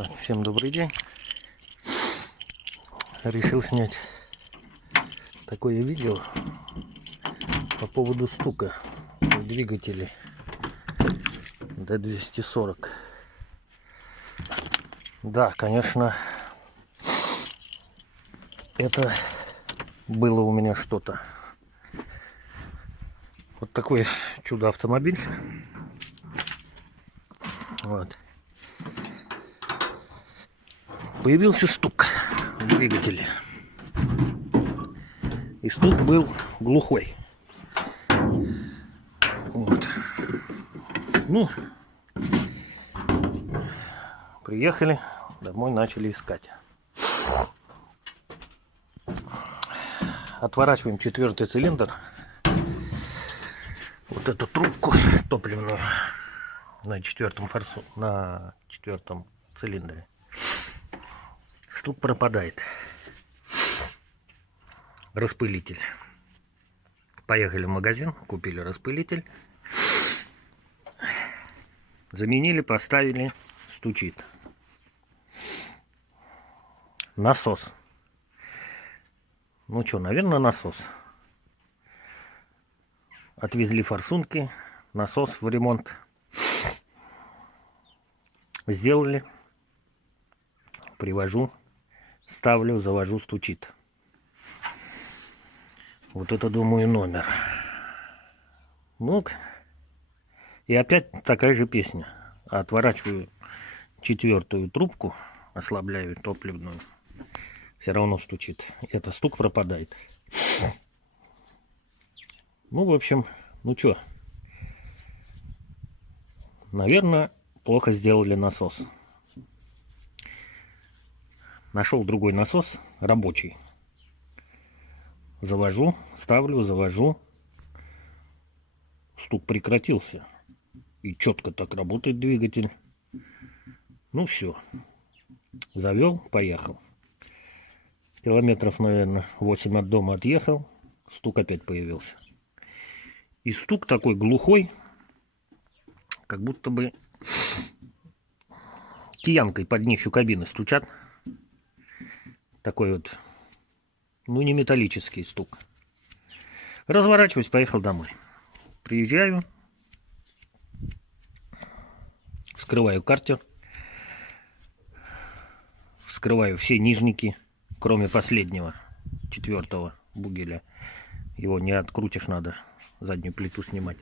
Так, всем добрый день. Решил снять такое видео по поводу стука в двигателе D240. Да, конечно, это было у меня что-то. Вот такой чудо-автомобиль. Вот. Появился стук в двигателе. И стук был глухой. Вот. Ну, приехали, домой начали искать. Отворачиваем четвертый цилиндр. Вот эту трубку топливную на четвертом форсу, на четвертом цилиндре. Стук пропадает. Распылитель. Поехали в магазин, купили распылитель. Заменили, поставили, стучит. Насос. Ну что, наверное, насос. Отвезли форсунки, насос в ремонт. Сделали. Привожу, ставлю, завожу, стучит. Вот это, думаю, номер. Ну, и опять такая же песня. Отворачиваю четвертую трубку, ослабляю топливную. Все равно стучит. Это стук пропадает. Ну, в общем, ну что. Наверное, плохо сделали насос. Нашел другой насос, рабочий. Завожу, ставлю, завожу. Стук прекратился. И четко так работает двигатель. Ну все. Завел, поехал. Километров, наверное, 8 от дома отъехал. Стук опять появился. И стук такой глухой, как будто бы киянкой под днищу кабины стучат. Такой вот, ну, не металлический стук. Разворачиваюсь, поехал домой. Приезжаю, вскрываю картер, вскрываю все нижники, кроме последнего, четвертого бугеля. Его не открутишь, надо заднюю плиту снимать.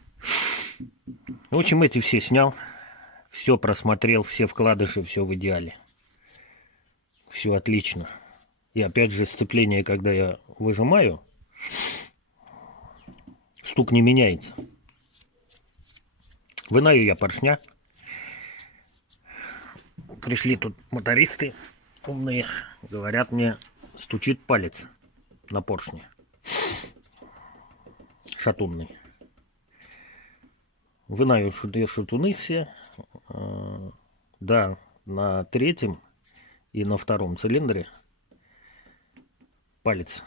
В общем, эти все снял, все просмотрел, все вкладыши, все в идеале. Все отлично. И опять же, сцепление, когда я выжимаю, стук не меняется. Вынаю я поршня. Пришли тут мотористы умные, говорят мне, стучит палец на поршне. Шатунный. Вынаю шатуны все. Да, на третьем и на втором цилиндре палец.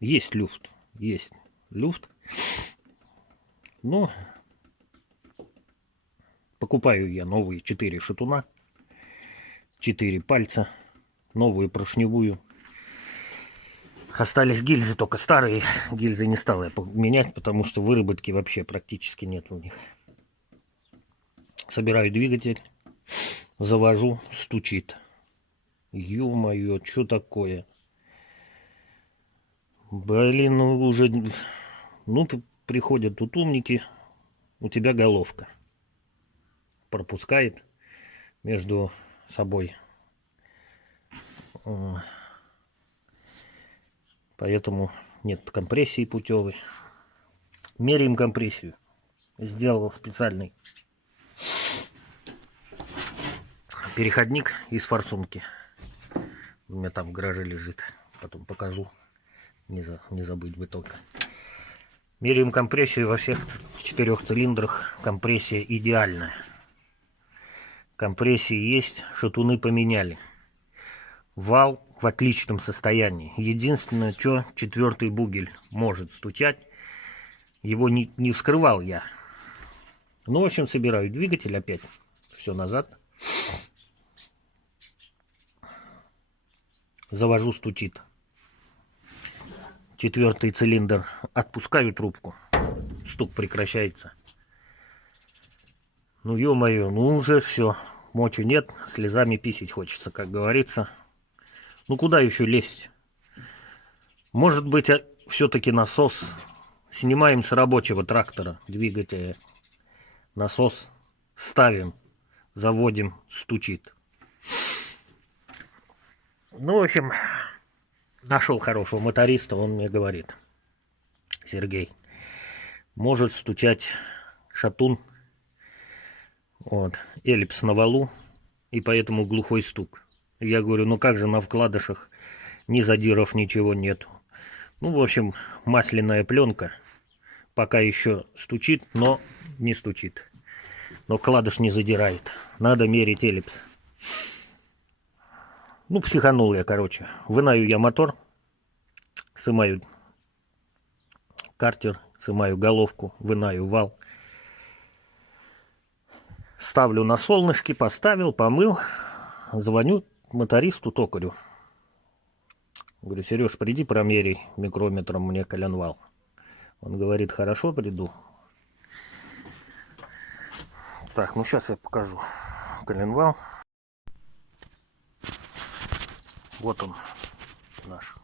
Есть люфт. Есть люфт. Ну, покупаю я новые 4 шатуна. 4 пальца. Новую поршневую. Остались гильзы, только старые. Гильзы не стал я менять, потому что выработки вообще практически нет у них. Собираю двигатель. Завожу. Стучит. Ё-моё, что такое? Блин, ну уже... Ну, приходят тут умники. У тебя головка. Пропускает между собой. Поэтому нет компрессии путевой. Меряем компрессию. Сделал специальный переходник из форсунки. У меня там в гараже лежит. Потом покажу. Не забыть бы только. Меряем компрессию во всех 4 цилиндрах. Компрессия идеальная. Компрессия есть. Шатуны поменяли. Вал в отличном состоянии. Единственное, что 4-й бугель может стучать. Его не вскрывал я. Ну, в общем, собираю двигатель опять. Все назад. Завожу, стучит. 4-й цилиндр. Отпускаю трубку. Стук прекращается. Ну, ё-моё, ну уже все. Мочи нет, слезами писать хочется, как говорится. Ну, куда еще лезть? Может быть, все-таки насос. Снимаем с рабочего трактора двигателя. Насос ставим, заводим, стучит. Ну, в общем, нашел хорошего моториста, он мне говорит: Сергей, может стучать шатун, вот, эллипс на валу, и поэтому глухой стук. Я говорю, ну как же, на вкладышах ни задиров, ничего нету. Ну, в общем, масляная пленка пока еще стучит, но не стучит. Но вкладыш не задирает. Надо мерить эллипс. Ну, психанул я, короче. Вынаю я мотор, сымаю картер, сымаю головку, вынаю вал. Ставлю на солнышке, поставил, помыл. Звоню мотористу токарю. Говорю, Сереж, приди промеряй микрометром мне коленвал. Он говорит, хорошо, приду. Так, ну сейчас я покажу коленвал. Вот он, наш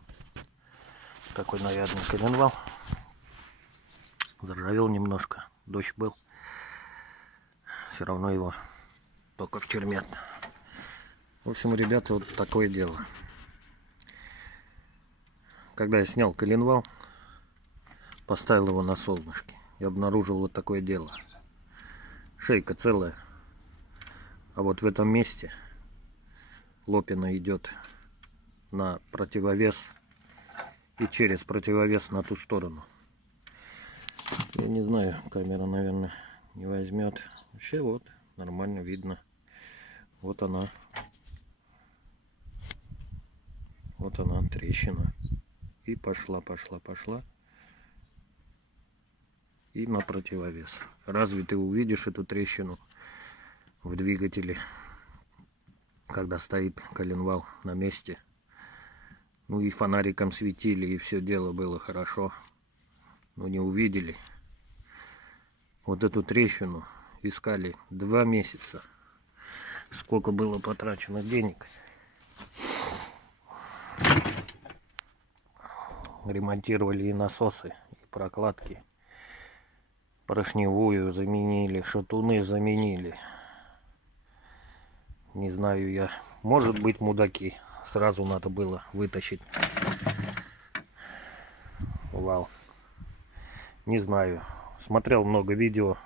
такой нарядный коленвал. Заржавел немножко, дождь был. Все равно его только вчермят. В общем, ребята, вот такое дело. Когда я снял коленвал, поставил его на солнышке, я обнаружил вот такое дело. Шейка целая, а вот в этом месте лопина идет на противовес и через противовес на ту сторону. Я не знаю, камера, наверное, не возьмет. Вообще вот нормально видно. Вот она трещина. И пошла. И на противовес. Разве ты увидишь эту трещину в двигателе, когда стоит коленвал на месте? Ну и фонариком светили, и все дело было хорошо. Но не увидели. Вот эту трещину искали 2 месяца. Сколько было потрачено денег. Ремонтировали и насосы, и прокладки. Поршневую заменили, шатуны заменили. Не знаю я. Может быть, мудаки. Сразу надо было вытащить вал. Не знаю. Смотрел много видео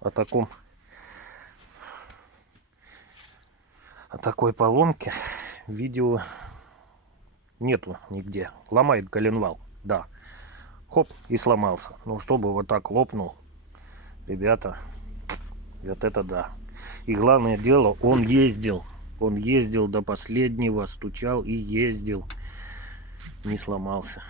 о такой поломке. Видео нету нигде. Ломает коленвал, да. Хоп, и сломался. Ну, чтобы вот так лопнул, ребята, вот это да. И главное дело, он ездил до последнего, стучал и ездил, не сломался.